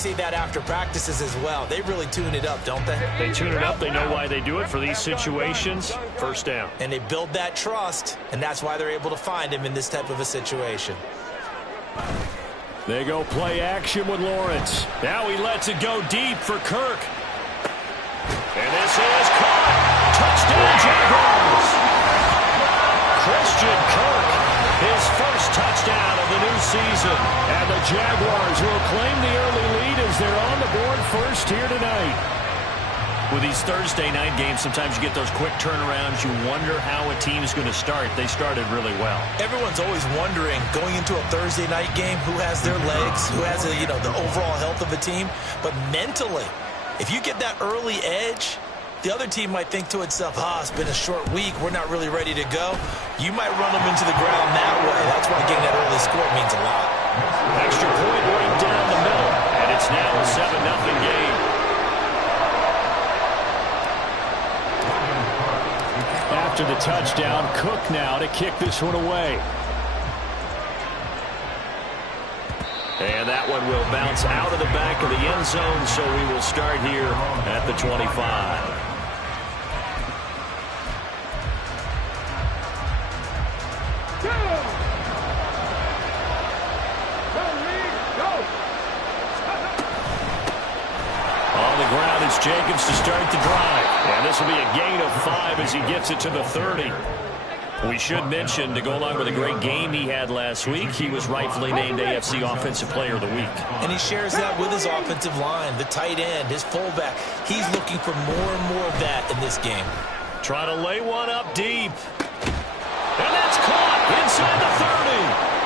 see that after practices as well. They really tune it up, don't they? They tune it up. They know why they do it for these situations. First down. And they build that trust, and that's why they're able to find him in this type of a situation. They go play action with Lawrence. Now he lets it go deep for Kirk. And this is caught. Touchdown, Jaguars. Christian Kirk, his first touchdown of the new season. And the Jaguars will claim the early lead as they're on the board first here tonight. With these Thursday night games, sometimes you get those quick turnarounds. You wonder how a team's going to start. They started really well. Everyone's always wondering, going into a Thursday night game, who has their legs, who has the overall health of a team. But mentally, if you get that early edge, the other team might think to itself, it's been a short week, we're not really ready to go. You might run them into the ground that way. That's why getting that early score means a lot. Extra point right down the middle, and it's now a 7-0 game. After the touchdown, Cook now to kick this one away. And that one will bounce out of the back of the end zone, so we will start here at the 25. On the ground, it's Jacobs to start the drive. And this will be a gain of 5 as he gets it to the 30. We should mention, to go along with a great game he had last week, he was rightfully named AFC Offensive Player of the Week. And he shares that with his offensive line, the tight end, his fullback. He's looking for more and more of that in this game. Trying to lay one up deep. And that's caught inside the 30.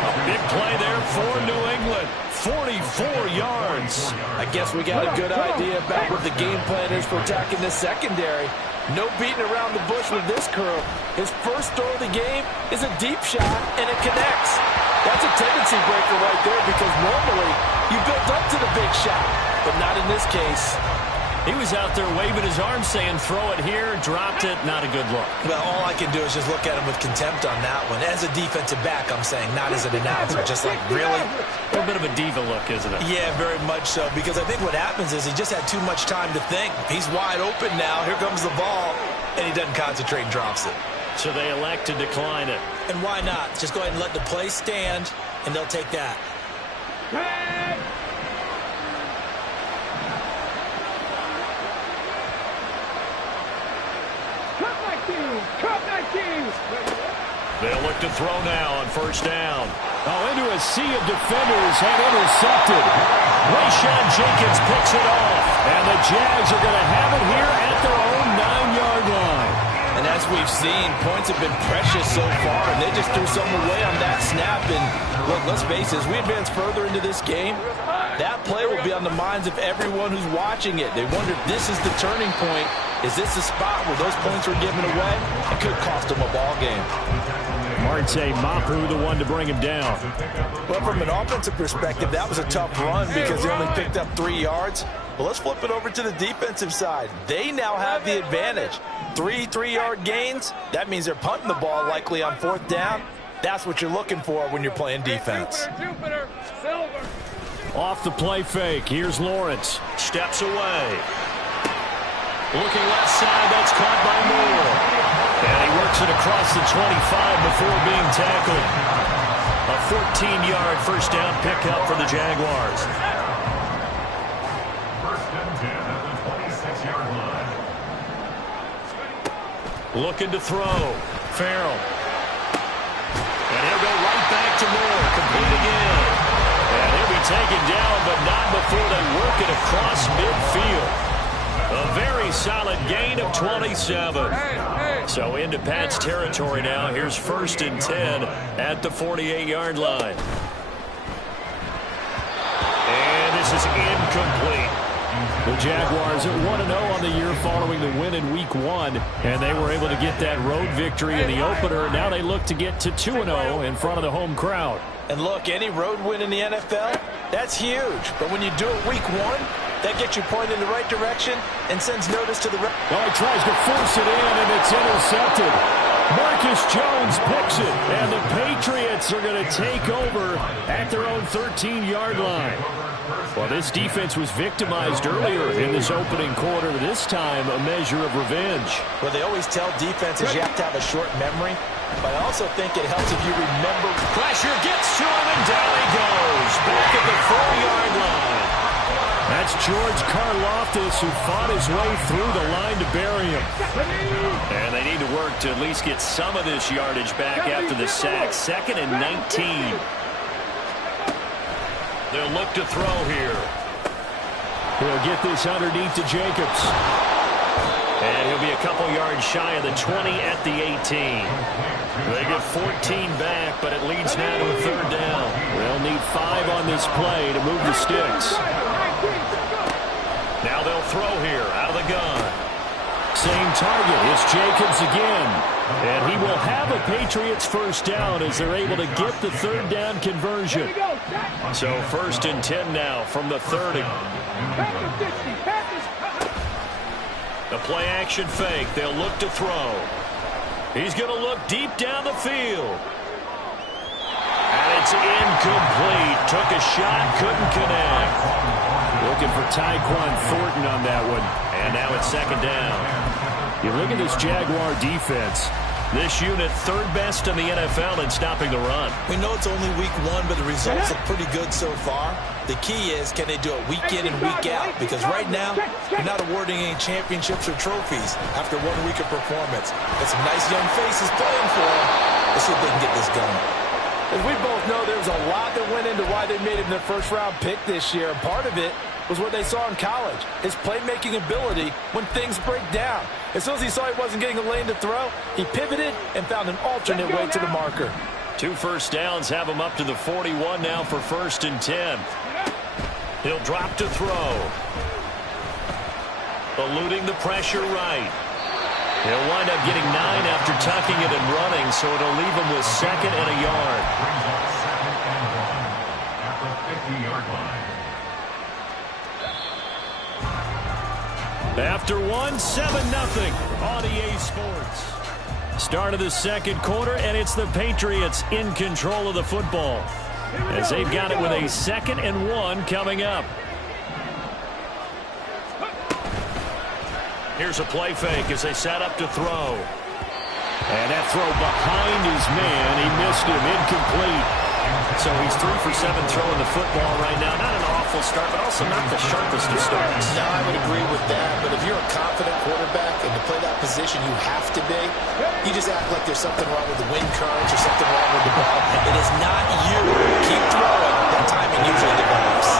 A big play there for New England. 44 yards. I guess we got a good idea about what the game plan is for attacking this secondary. No beating around the bush with this curl. His first throw of the game is a deep shot, and it connects. That's a tendency breaker right there because normally you build up to the big shot, but not in this case. He was out there waving his arm saying, throw it here, dropped it, not a good look. Well, all I can do is just look at him with contempt on that one. As a defensive back, I'm saying, not as an announcer. Just like, really? A little bit of a diva look, isn't it? Yeah, very much so, because I think what happens is he just had too much time to think. He's wide open now. Here comes the ball, and he doesn't concentrate and drops it. So they elect to decline it. And why not? Just go ahead and let the play stand, and they'll take that. They'll look to throw now on first down. Into a sea of defenders and intercepted. Rayshawn Jenkins picks it off. And the Jags are going to have it here at their own 9-yard line. And as we've seen, points have been precious so far, and they just threw some away on that snap. And look, let's face it, as we advance further into this game, that play will be on the minds of everyone who's watching it. They wonder if this is the turning point. Is this the spot where those points were given away? It could cost them a ball game. Marte Mapu, the one to bring him down. Well, from an offensive perspective, that was a tough run because he only picked up 3 yards. Well, let's flip it over to the defensive side. They now have the advantage. 3 3-yard gains. That means they're punting the ball likely on 4th down. That's what you're looking for when you're playing defense. Off the play fake. Here's Lawrence. Steps away. Looking left side. That's caught by Moore. And he works it across the 25 before being tackled. A 14-yard first down pickup for the Jaguars. First and 10 at the 26-yard line. Looking to throw. Farrell. And he'll go right back to Moore. Complete again. And he'll be taken down, but not before they work it across midfield. A very solid gain of 27. So into Pat's territory now. Here's first and 10 at the 48-yard line. And this is incomplete. The Jaguars at 1-0 on the year following the win in Week 1. And they were able to get that road victory in the opener. Now they look to get to 2-0 in front of the home crowd. And look, any road win in the NFL, that's huge. But when you do it Week 1, that gets you pointed in the right direction and sends notice to the rest. Well, he tries to force it in, and it's intercepted. Marcus Jones picks it, and the Patriots are going to take over at their own 13-yard line. Well, this defense was victimized earlier in this opening quarter. This time, a measure of revenge. Well, they always tell defenses you have to have a short memory, but I also think it helps if you remember. Pressure gets to him, and down he goes. Back at the 4-yard line. That's George Karlaftis, who fought his way through the line to bury him. And they need to work to at least get some of this yardage back after the sack. 2nd and 19. They'll look to throw here. He'll get this underneath to Jacobs. And he'll be a couple yards shy of the 20 at the 18. They get 14 back, but it leads now to a 3rd down. They'll need 5 on this play to move the sticks. Now they'll throw here out of the gun. Same target. It's Jacobs again. And he will have a Patriots 1st down as they're able to get the 3rd down conversion. So 1st and 10 now from the 30. The play action fake. They'll look to throw. He's going to look deep down the field. And it's incomplete. Took a shot, couldn't connect. Looking for Tyquan Thornton on that one. And now it's 2nd down. You look at this Jaguar defense. This unit 3rd best in the NFL in stopping the run. We know it's only week 1, but the results look pretty good so far. The key is, can they do it week in and week out? Because right now, you're not awarding any championships or trophies after 1 week of performance. Got some nice young faces playing for them. Let's see if they can get this going. As we both know, there's a lot that went into why they made him their 1st-round pick this year. And part of it was what they saw in college, his playmaking ability when things break down. As soon as he saw he wasn't getting a lane to throw, he pivoted and found an alternate way to the marker. 2 first downs have him up to the 41 now for 1st and 10. He'll drop to throw. Eluding the pressure right. He'll wind up getting 9 after tucking it and running, so it'll leave him with 2nd and a yard. Brings up 2nd and 1 at the 50-yard line. After 1, 7-0 on EA Sports. Start of the 2nd quarter, and it's the Patriots in control of the football, as they've got it with a 2nd and 1 coming up. Here's a play fake as they set up to throw. And that throw behind his man, he missed him, incomplete. So he's 3 for 7 throwing the football right now. Not an awful start, but also not the sharpest of starts. No, I would agree with that. But if you're a confident quarterback and to play that position you have to be, you just act like there's something wrong with the wind currents or something wrong with the ball. It is not you. Keep throwing. That timing usually develops.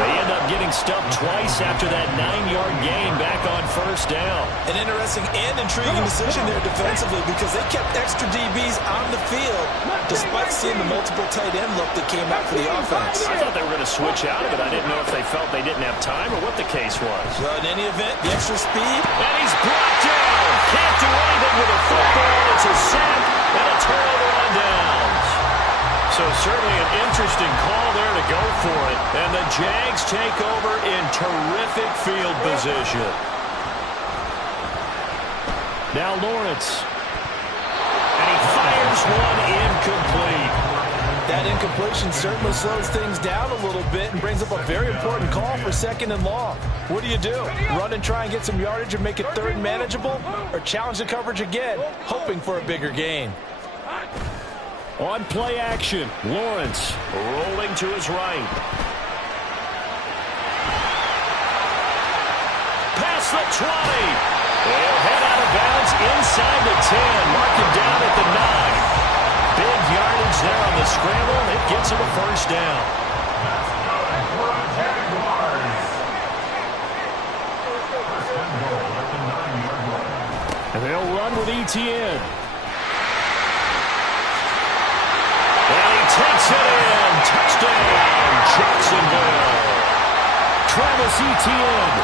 They end up getting stuffed twice after that 9-yard gain back on 1st down. An interesting and intriguing decision there defensively because they kept extra DBs on the field despite seeing the multiple tight end look that came out for the offense. I thought they were going to switch out of it. I didn't know if they felt they didn't have time or what the case was. Well, in any event, the extra speed. And he's brought down. Can't do anything with a football. It's a sack and a turnover on downs. So certainly an interesting call there to go for it. And the Jags take over in terrific field position. Now Lawrence. And he fires one incomplete. That incompletion certainly slows things down a little bit and brings up a very important call for 2nd and long. What do? Run and try and get some yardage and make it 3rd and manageable? Or challenge the coverage again, hoping for a bigger gain? On play action, Lawrence rolling to his right. Past the 20. They'll head out of bounds inside the 10. Mark him down at the 9. Big yardage there on the scramble. It gets him a 1st down. And they'll run with Etienne. Takes it in. Touchdown, Jacksonville. Travis Etienne,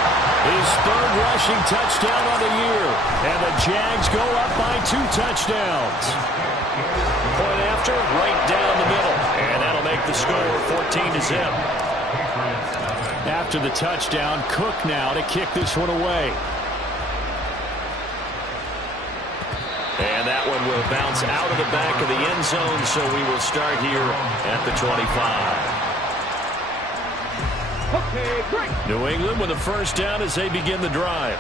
his 3rd rushing touchdown on the year. And the Jags go up by 2 touchdowns. Point after, right down the middle. And that'll make the score 14-0. After the touchdown, Cook now to kick this one away. And that one will bounce out of the back of the end zone, so we will start here at the 25. Okay, great. New England with a first down as they begin the drive.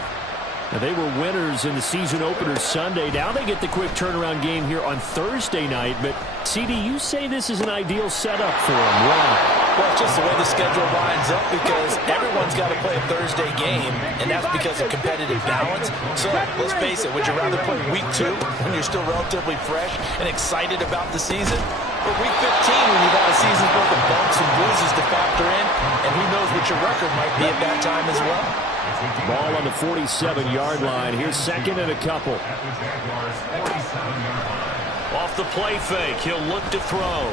Now, they were winners in the season opener Sunday. Now they get the quick turnaround game here on Thursday night. But, CD, you say this is an ideal setup for them. Why? Well, it's just the way the schedule lines up because everyone's got to play a Thursday game, and that's because of competitive balance. So let's face it, would you rather play week 2 when you're still relatively fresh and excited about the season, or week 15 when you've got a season's worth of bumps and bruises to factor in, and who knows what your record might be at that time as well? Ball on the 47-yard line. Here's second and a couple. Off the play fake, he'll look to throw.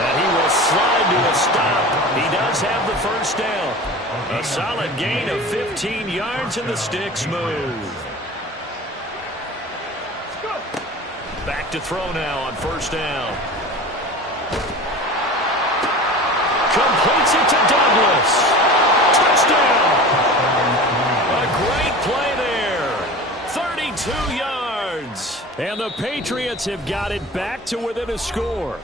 And he will slide to a stop. He does have the first down. A solid gain of 15 yards, and the sticks move. Back to throw now on first down. Completes it to Douglas. Touchdown! A great play there. 32 yards. And the Patriots have got it back to within a score.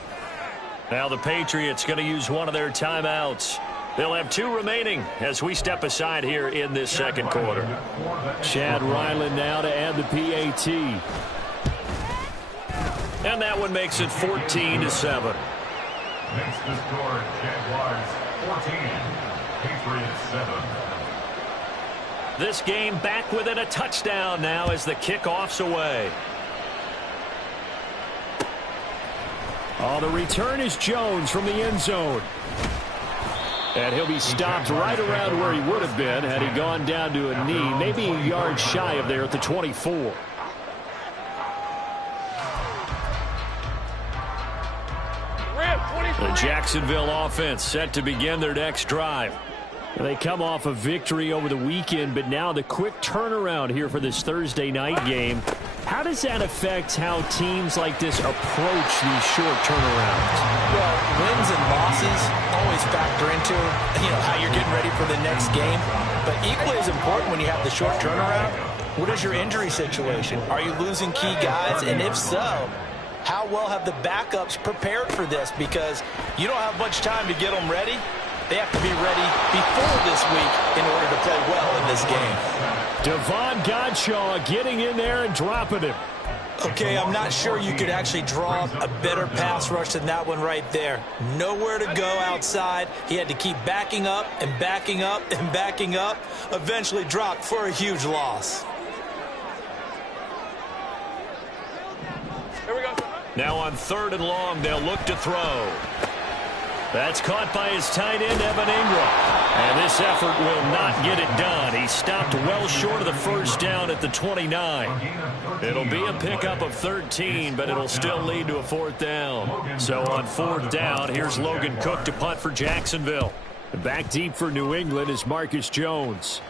Now the Patriots going to use one of their timeouts. They'll have 2 remaining as we step aside here in this second quarter. Chad Ryland now to add the PAT. And that one makes it 14-7. Makes the score Jaguars 14, Patriots 7. This game back within a touchdown now as the kickoff's away. Oh, the return is Jones from the end zone. And he'll be stopped right around where he would have been had he gone down to a knee, maybe a yard shy of there at the 24. The Jacksonville offense set to begin their next drive. They come off a victory over the weekend, but now the quick turnaround here for this Thursday night game. How does that affect how teams like this approach these short turnarounds? Well, wins and losses always factor into, how you're getting ready for the next game. But equally as important when you have the short turnaround, what is your injury situation? Are you losing key guys? And if so, how well have the backups prepared for this? Because you don't have much time to get them ready. They have to be ready before this week in order to play well in this game. Devon Godshaw getting in there and dropping him. Okay, I'm not sure you could actually draw a better pass rush than that one right there. Nowhere to go outside. He had to keep backing up and backing up and backing up. Eventually dropped for a huge loss. Here we go. Now on 3rd and long, they'll look to throw. That's caught by his tight end, Evan Ingram. And this effort will not get it done. He stopped well short of the first down at the 29. It'll be a pickup of 13, but it'll still lead to a 4th down. So on 4th down, here's Logan Cook to punt for Jacksonville. Back deep for New England is Marcus Jones.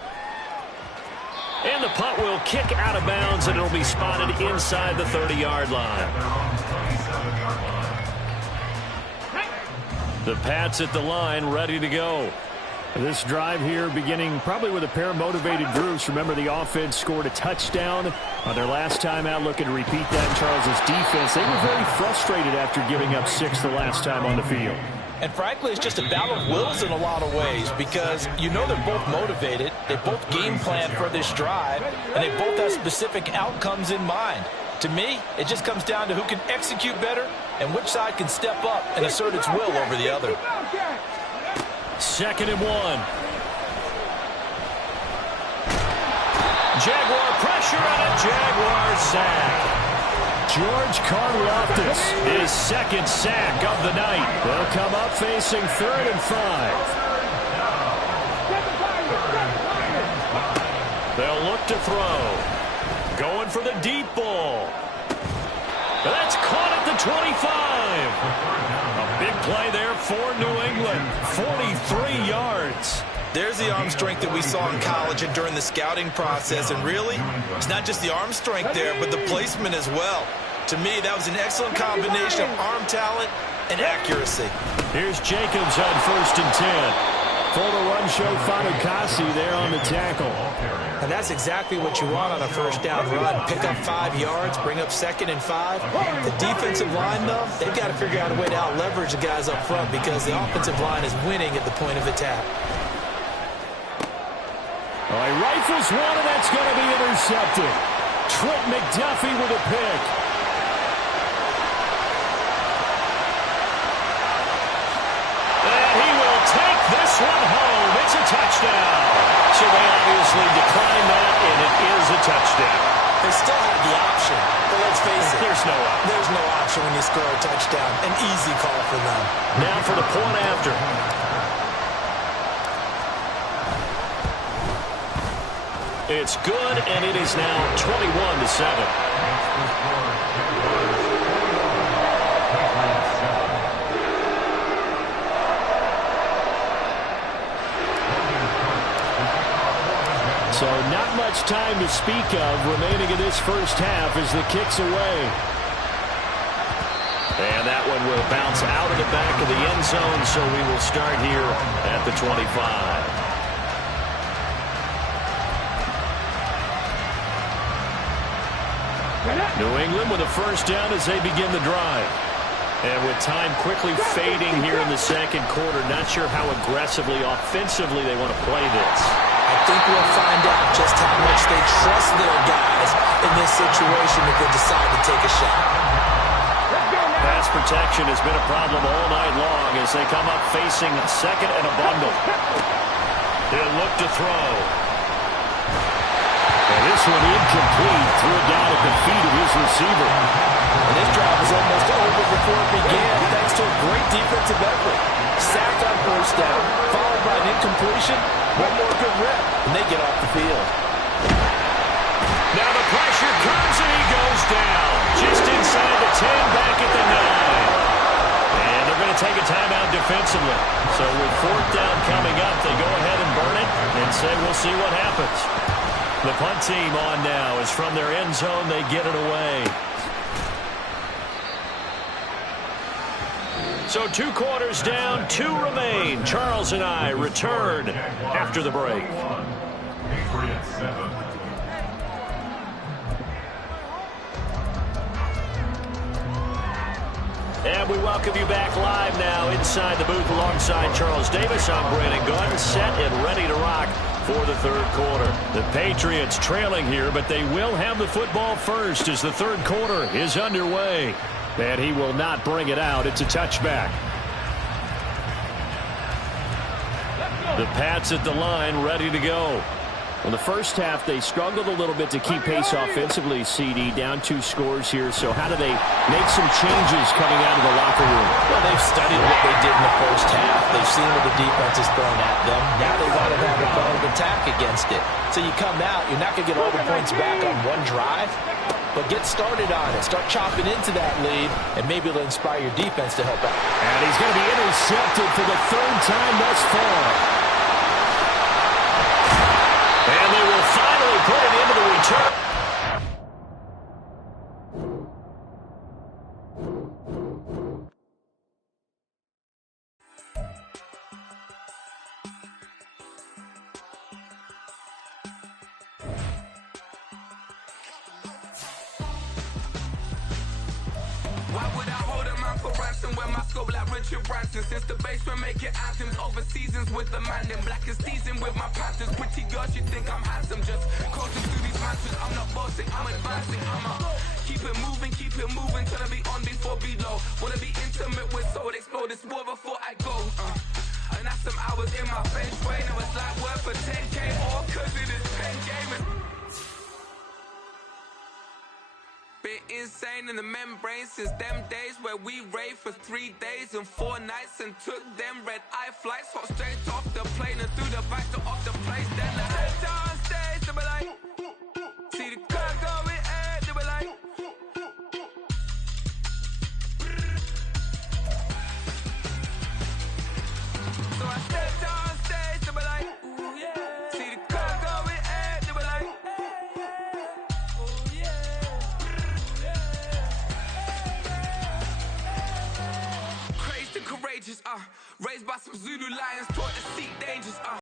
And the punt will kick out of bounds, and it'll be spotted inside the 30-yard line. The Pats at the line, ready to go. This drive here beginning probably with a pair of motivated groups. Remember, the offense scored a touchdown on their last time out. Looking to repeat that in Charles's defense. They were very frustrated after giving up 6 the last time on the field. And frankly, it's just a battle of wills in a lot of ways because they're both motivated. They both game plan for this drive, and they both have specific outcomes in mind. To me, it just comes down to who can execute better and which side can step up and assert its will over the other. 2nd and 1. Jaguar pressure on a Jaguar sack. George Karlaftis, his 2nd sack of the night. They'll come up facing 3rd and 5. They'll look to throw. Going for the deep ball. That's caught at the 25. A big play there for New England. 43 yards. There's the arm strength that we saw in college and during the scouting process. And really, it's not just the arm strength there, but the placement as well. To me, that was an excellent combination of arm talent and accuracy. Here's Jacobs on 1st and 10. For the run show, Fatukasi there on the tackle. And that's exactly what you want on a first down run. Pick up 5 yards, bring up 2nd and 5. The defensive line, though, they've got to figure out a way to out-leverage the guys up front because the offensive line is winning at the point of attack. Oh, he rifles one, and that's going to be intercepted. Trent McDuffie with a pick. And he will take this one home. It's a touchdown. So they obviously declined that, and it is a touchdown. They still have the option, but let's face it. There's no option. There's no option when you score a touchdown. An easy call for them. Now for the point after. It's good, and it is now 21-7. So not much time to speak of remaining in this first half as the kick's away. And that one will bounce out of the back of the end zone, so we will start here at the 25. New England with a first down as they begin the drive. And with time quickly fading here in the second quarter, not sure how aggressively, offensively they want to play this. I think we'll find out just how much they trust their guys in this situation if they decide to take a shot. Pass protection has been a problem all night long as they come up facing second and a bundle. They'll look to throw. And this one incomplete. Threw it down at the feet of his receiver. And this drive was almost over before it began, thanks to a great defensive effort. Sack on first down, followed by an incompletion. One more good rep, and they get off the field. Now the pressure comes, and he goes down. Just inside the 10, back at the 9. And they're going to take a timeout defensively. So with fourth down coming up, they go ahead and burn it and say we'll see what happens. The punt team on now is from their end zone. They get it away. So 2 quarters down, 2 remain. Charles and I return after the break. Patriots 7. And we welcome you back live now inside the booth alongside Charles Davis. I'm Brandon Gordon, set and ready to rock for the third quarter. The Patriots trailing here, but they will have the football first as the third quarter is underway. And he will not bring it out. It's a touchback. The Pats at the line, ready to go. In the first half, they struggled a little bit to keep pace offensively, CD, down 2 scores here. So how do they make some changes coming out of the locker room? Well, they've studied what they did in the first half. They've seen what the defense has thrown at them. Now they want to have a plan of attack against it. So you come out, you're not going to get all the points back on one drive, but get started on it. Start chopping into that lead, and maybe it'll inspire your defense to help out. And he's going to be intercepted for the 3rd time thus far. And they will finally put it into the return. Why would I hold a man for ransom when my scope like Richard Branson? Since the basement making anthems over seasons with the man in black is seasoned with my panthers. Pretty girls, you think I'm handsome, just coasting through these mansions. I'm not bossing, I'm advancing. I'ma keep it moving till I be on before below. Wanna be intimate with soul, explore this war before I go. And that's some hours in my face way. Now it's like worth for 10K all cause it is pen gaming. Been insane in the membrane since them days where we raved for 3 days and 4 nights and took them red-eye flights. Hot straight off the plane and through the back to off the place. Then I head on stage, they be like, see the car going ahead, they be like, so I stepped on stage, they be like, ooh yeah, see the car going ahead, they be like, ooh yeah. Courageous, Raised by some Zulu lions, taught to seek dangers,